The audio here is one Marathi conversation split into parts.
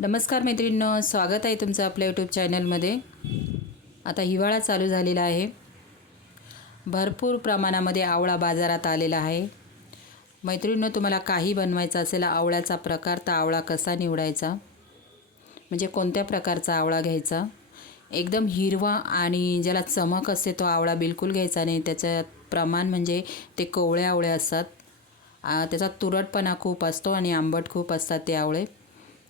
नमस्कार मैत्रिणींनो स्वागत आहे तुमचं आपल्या यूट्यूब चॅनलमध्ये आता हिवाळा चालू झालेला आहे. भरपूर प्रमाणामध्ये आवळा बाजारात आलेला आहे. मैत्रिणींनो तुम्हाला काही बनवायचं असेल आवळ्याचा प्रकार तर आवळा कसा निवडायचा? म्हणजे कोणत्या प्रकारचा आवळा घ्यायचा? एकदम हिरवा आणि ज्याला चमक असते तो आवळा बिलकुल घ्यायचा नाही. त्याचं प्रमाण म्हणजे ते कोवळे आवळे असतात. त्याचा तुरटपणा खूप असतो आणि आंबट खूप असतात ते आवळे.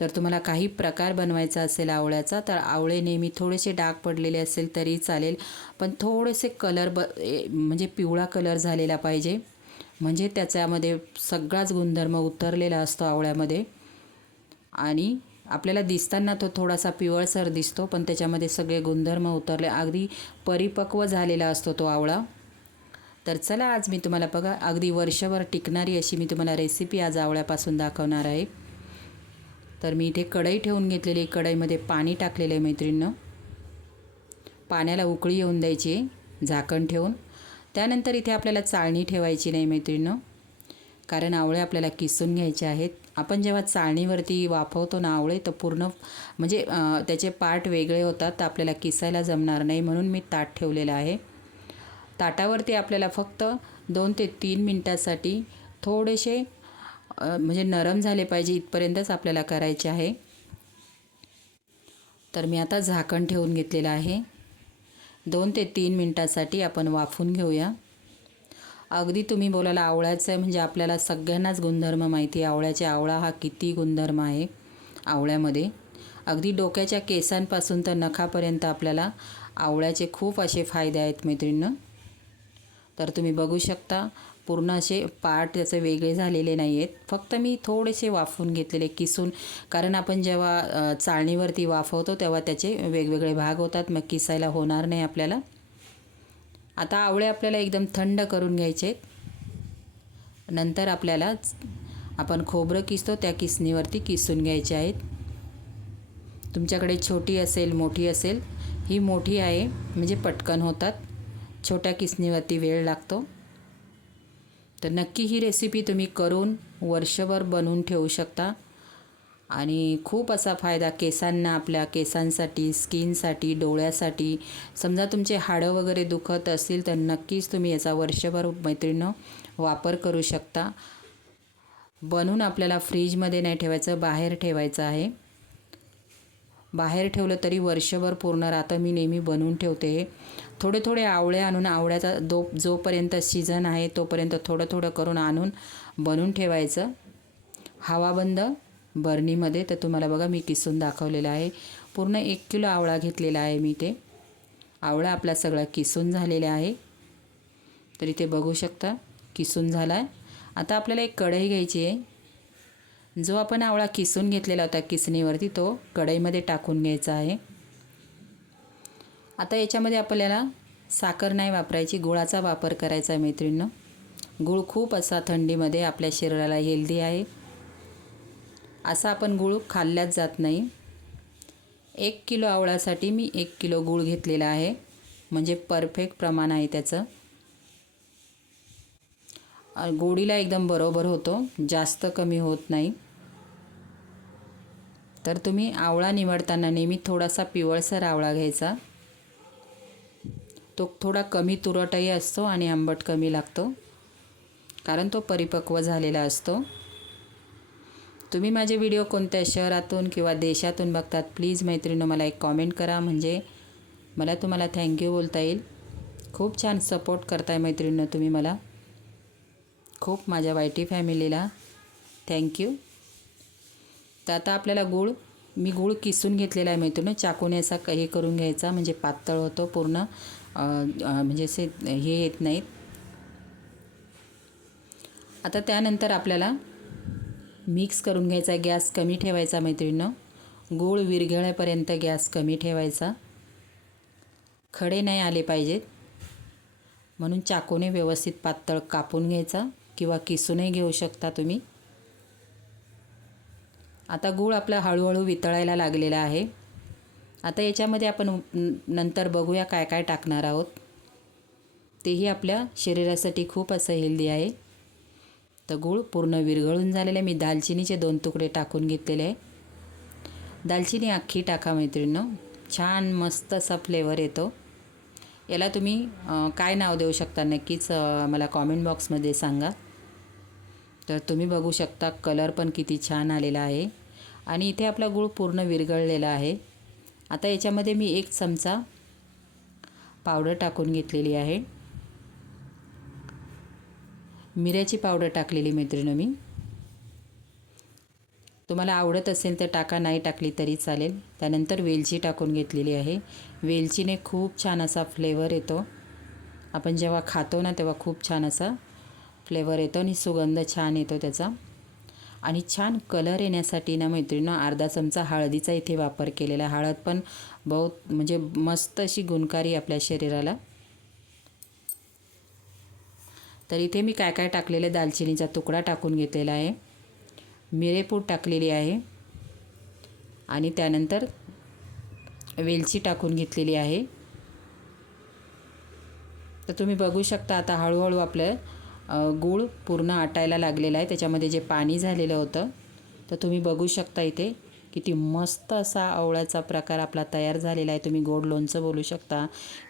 तर तुम्हाला काही प्रकार बनवायचा असेल आवळ्याचा तर आवळे नेहमी थोडेसे डाग पडलेले असेल तरी चालेल. पण थोडेसे कलर ब ए- म्हणजे पिवळा कलर झालेला पाहिजे. म्हणजे त्याच्यामध्ये सगळाच गुणधर्म उतरलेला असतो आवळ्यामध्ये. आणि आपल्याला दिसताना तो थोडासा पिवळसर दिसतो पण त्याच्यामध्ये सगळे गुणधर्म उतरले. अगदी परिपक्व झालेला असतो तो आवळा. तर चला आज मी तुम्हाला बघा अगदी वर्षभर टिकणारी अशी मी तुम्हाला रेसिपी आज आवळ्यापासून दाखवणार आहे. तर मी इथे कढई ठेवून घेतलेली कढईमध्ये पाणी टाकलेलं आहे मैत्रिणीनं. पाण्याला उकळी येऊन द्यायची झाकण ठेवून. त्यानंतर इथे आपल्याला चाळणी ठेवायची नाही मैत्रिणीनं. कारण आवळे आपल्याला किसून घ्यायचे आहेत. आपण जेव्हा चाळणीवरती वाफवतो ना आवळे तर पूर्ण म्हणजे त्याचे पार्ट वेगळे होतात. तर आपल्याला किसायला जमणार नाही म्हणून मी ताट ठेवलेलं आहे. ताटावरती आपल्याला फक्त दोन ते तीन मिनटासाठी थोडेसे म्हणजे नरम झाले पाहिजे इथपर्यंतच आपल्याला करायचे आहे. तर मी आता झाकण ठेवून घेतलेलं आहे. दोन ते तीन मिनटासाठी आपण वाफून घेऊया. अगदी तुम्ही बोलायला आवळ्याचं आहे म्हणजे आपल्याला सगळ्यांनाच गुणधर्म माहिती आहे. आवळ्याचे आवळा हा किती गुणधर्म आहे आवळ्यामध्ये. अगदी डोक्याच्या केसांपासून तर नखापर्यंत आपल्याला आवळ्याचे खूप असे फायदे आहेत मैत्रिणींना. तर तुम्ही बघू शकता पूर्ण असे पार्ट त्याचे वेगळे झालेले नाही आहेत फक्त मी थोडेसे वाफवून घेतलेले किसून कारण आपण जेव्हा चाळणीवरती वाफवतो तेव्हा त्याचे वेगवेगळे भाग होतात मग किसायला होणार नाही आपल्याला. आता आवळे आपल्याला एकदम थंड करून घ्यायचे आहेत नंतर आपल्याला आपण खोबरं किसतो त्या किसणीवरती किसून घ्यायचे आहेत. तुमच्याकडे छोटी असेल मोठी असेल ही मोठी आहे म्हणजे पटकन होतात. छोट्या किसणीवरती वेळ लागतो. तर नक्की ही रेसिपी तुम्ही करून वर्षभर बनवून ठेवू शकता. आणि खूप असा फायदा केसांना आपल्या केसांसाठी स्किनसाठी डोळ्यासाठी. समजा तुमचे हाडं वगैरे दुखत असतील तर नक्कीच तुम्ही याचा वर्षभर मैत्रिणीनं वापर करू शकता. बनून आपल्याला फ्रीजमध्ये नाही ठेवायचं बाहेर ठेवायचं आहे. बाहेर ठेवलं तरी वर्षभर पूर्ण राहतं. मी नेहमी बनवून ठेवते. थोडे थोडे आवळे आणून आवळ्याचा दो जोपर्यंत सीझन आहे तोपर्यंत थोडं थोडं करून आणून बनवून ठेवायचं. हवाबंद बर्नीमध्ये तर तुम्हाला बघा मी किसून दाखवलेलं आहे. पूर्ण एक किलो आवळा घेतलेला आहे मी ते आवळा आपला सगळा किसून झालेला आहे. तर इथे बघू शकता किसून झाला आहे आता आपल्याला एक कढई घ्यायची आहे. जो आपण आवळा किसून घेतलेला होता किसणीवरती तो कढईमध्ये टाकून घ्यायचा आहे. आता याच्यामध्ये आपल्याला साखर नाही वापरायची गुळाचा वापर करायचा आहे मैत्रिणीनं. गूळ खूप असा थंडीमध्ये आपल्या शरीराला हेल्दी आहे. असा आपण गूळ खाल्ल्याच जात नाही. एक किलो आवळासाठी मी एक किलो गूळ घेतलेला आहे. म्हणजे परफेक्ट प्रमाण आहे त्याचं. गोडीला एकदम बरोबर होतो. जास्त कमी होत नाही. तर तुम्ही आवळा निवडताना नेहमी थोडासा पिवळसर आवळा घ्यायचा. तो थोडा कमी तुरटही असतो आणि आंबट कमी लागतो. कारण तो परिपक्व झालेला असतो. तुम्ही माझे व्हिडिओ कोणत्या शहरातून किंवा देशातून बघतात प्लीज मैत्रिणी मला एक कॉमेंट करा. म्हणजे मला तुम्हाला थँक्यू बोलता येईल. खूप छान सपोर्ट करताय मैत्रिणीनं तुम्ही मला. खूप माझ्या वायटी फॅमिलीला. थँक्यू तर आता आपल्याला गूळ मी गूळ किसून घेतलेला आहे मैत्रिणी. चाकूने असा हे करून घ्यायचा. म्हणजे पातळ होतो पूर्ण. म्हणजे असे हे येत नाहीत. आता त्यानंतर आपल्याला मिक्स करून घ्यायचा गॅस कमी ठेवायचा मैत्रिणीनं गूळ विरघळेपर्यंत गॅस कमी ठेवायचा. खडे नाही आले पाहिजेत. म्हणून चाकूने व्यवस्थित पातळ कापून घ्यायचा किंवा किसूनही घेऊ शकता तुम्ही. आता गूळ आपला हळूहळू वितळायला लागलेला आहे. आता याच्यामध्ये आपण नंतर बघूया काय काय टाकणार आहोत. तेही आपल्या शरीरासाठी खूप असं हेल्दी आहे. तर गूळ पूर्ण विरघळून झालेलं आहे. मी दालचिनीचे दोन तुकडे टाकून घेतलेले आहे. दालचिनी अख्खी टाका मैत्रिणींनो. छान मस्त असा फ्लेवर येतो. याला तुम्ही काय नाव देऊ शकता? नक्कीच मला कॉमेंट बॉक्समध्ये सांगा. तर तुम्ही बघू शकता कलर पण किती छान आलेला आहे. आणि इथे आपला गूळ पूर्ण विरघळलेला आहे. आता याच्यामध्ये मी एक चमचा पावडर टाकून घेतलेली आहे. मिऱ्याची पावडर टाकलेली मैत्रिणी मी. तुम्हाला आवडत असेल तर टाका नाही टाकली तरी चालेल. त्यानंतर वेलची टाकून घेतलेली आहे. वेलचीने खूप छान असा फ्लेवर येतो. आपण जेव्हा खातो ना तेव्हा खूप छान असा फ्लेवर येतो आणि सुगंध छान येतो त्याचा. आणि छान कलर येण्यासाठी ना मैत्रिणीनं अर्धा चमचा हळदीचा इथे वापर केलेला आहे. हळद पण बहुत म्हणजे मस्त अशी गुणकारी आपल्या शरीराला. तर इथे मी काय काय टाकलेलं दालचिनीचा तुकडा टाकून घेतलेला आहे. मिरेपूड टाकलेली आहे. आणि त्यानंतर वेलची टाकून घेतलेली आहे. तर तुम्ही बघू शकता आता हळूहळू आपलं गूळ पूर्ण आटायला लागलेला आहे. त्याच्यामध्ये जे पाणी झालेलं होतं तर तुम्ही बघू शकता इथे किती मस्त असा आवळ्याचा प्रकार आपला तयार झालेला आहे. तुम्ही गोड लोणचं बोलू शकता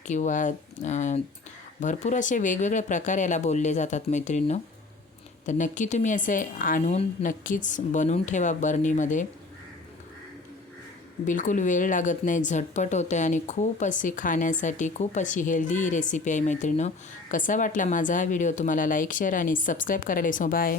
किंवा भरपूर असे वेगवेगळे प्रकार याला बोलले जातात मैत्रिणींनो. तर नक्की तुम्ही असे आणून नक्कीच बनवून ठेवा बर्नीमध्ये बिलकुल वेळ लागत नाही झटपट होतं आहे आणि खूप अशी खाण्यासाठी खूप अशी हेल्दी रेसिपी आहे मैत्रिणं कसा वाटला माझा हा व्हिडिओ तुम्हाला लाईक शेअर आणि सबस्क्राईब करायला सो बाय